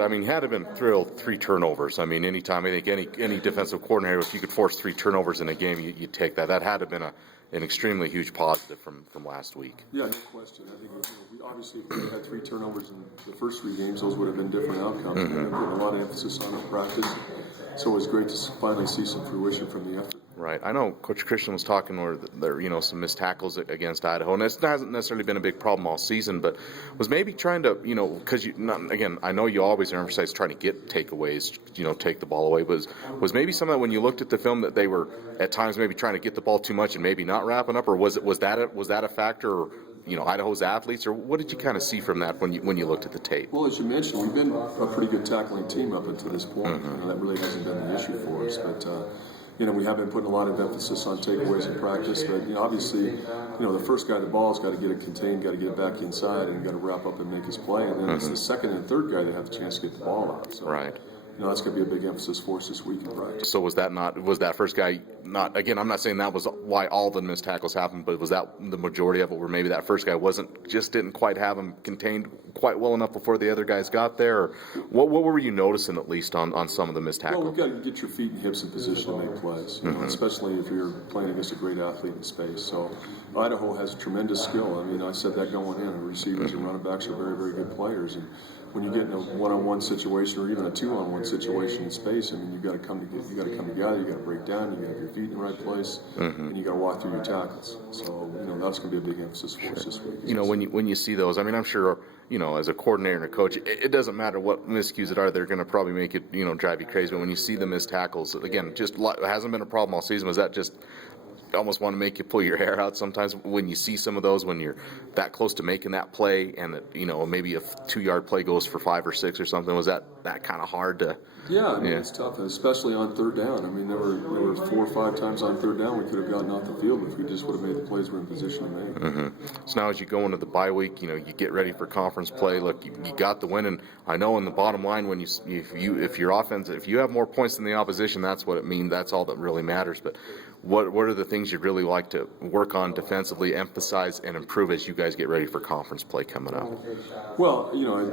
I mean, you had to have been thrilled 3 turnovers. I mean, anytime, I think any defensive coordinator, if you could force 3 turnovers in a game, you'd take that. That had to have been an extremely huge positive from last week. Yeah, no question. I think we obviously, if we had 3 turnovers in the first 3 games, those would have been different outcomes. Mm-hmm. We put a lot of emphasis on it in practice, so it was great to finally see some fruition from the effort. Right. I know Coach Christian was talking where there, some missed tackles against Idaho, and it hasn't necessarily been a big problem all season, but was maybe trying to, because again, I know you always emphasize trying to get takeaways, take the ball away, but was maybe some of that when you looked at the film that they were at times maybe trying to get the ball too much and maybe not wrapping up, or was that a factor, or Idaho's athletes, or what did you kind of see from that when you looked at the tape? Well, as you mentioned, we've been a pretty good tackling team up until this point. Mm-hmm. That really hasn't been the issue for us, but. We have been putting a lot of emphasis on takeaways in practice, but obviously, the first guy the ball's got to get it contained, got to get it back inside, and got to wrap up and make his play, and then it's the second and third guy that have the chance to get the ball out. So, right. That's going to be a big emphasis for us this week in practice. So was that first guy not? Again, I'm not saying that was why all the missed tackles happened, but was that the majority of it, where maybe that first guy didn't quite have him contained quite well enough before the other guys got there? Or what were you noticing at least on some of the missed tackles? Well, we've got to get your feet and hips in position to make plays, especially if you're playing against a great athlete in space. So Idaho has tremendous skill. I mean, I said that going in. The receivers and running backs are very, very good players, and when you get in a one-on-one situation or even a two-on-one situation in space, I mean, you got to come together. You got to break down. You got to have your feet in the right place, and you got to walk through your tackles. So that's going to be a big emphasis for us this week. When you see those, I mean, I'm sure as a coordinator and a coach, it doesn't matter what miscues it are. They're going to probably make it drive you crazy. But when you see the missed tackles, again, just it hasn't been a problem all season. Was that just almost want to make you pull your hair out sometimes when you see some of those, when you're that close to making that play, and maybe a 2-yard play goes for 5 or 6 or something? Was that kind of hard to? Yeah, I mean, it's tough, especially on third down. I mean, there were 4 or 5 times on third down we could have gotten off the field if we just would have made the plays we're in position to make. Mm-hmm. So now as you go into the bye week, you get ready for conference play. Look, you got the win, and I know in the bottom line, when if your offense, if you have more points than the opposition, that's what it means. That's all that really matters. But what are the things you'd really like to work on defensively, emphasize, and improve as you guys get ready for conference play coming up? Well,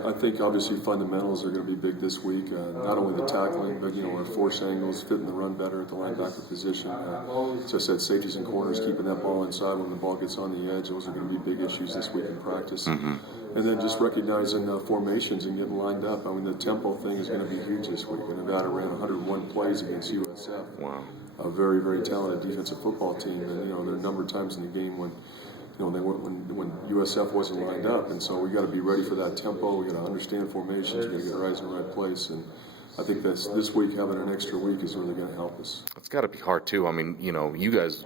I think obviously fundamentals are going to be big this week. Not only the tackling, but our force angles, fitting the run better at the linebacker position. As I said, safeties and corners, keeping that ball inside when the ball gets on the edge. Those are going to be big issues this week in practice. Mm-hmm. And then just recognizing formations and getting lined up. I mean, the tempo thing is going to be huge this week. Nevada ran 101 plays against USF. Wow. A very, very talented defensive football team, and there are a number of times in the game when when USF wasn't lined up, and so we got to be ready for that tempo. We got to understand formations. We got to get our eyes in the right place, and I think this week, having an extra week is really going to help us. It's got to be hard too. I mean, you guys,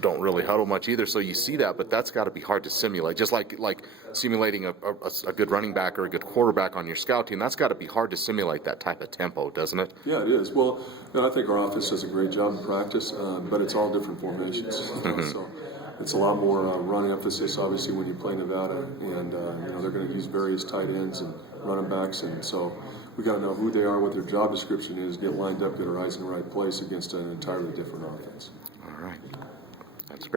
don't really huddle much either, so you see that, but that's got to be hard to simulate. Just like simulating a good running back or a good quarterback on your scout team, that's got to be hard to simulate that type of tempo, doesn't it? Yeah, it is. Well, I think our office does a great job in practice, but it's all different formations. Mm-hmm. So it's a lot more run emphasis, obviously, when you play Nevada, and they're going to use various tight ends and running backs, and so we got to know who they are, what their job description is, get lined up, get our eyes in the right place against an entirely different offense. All right.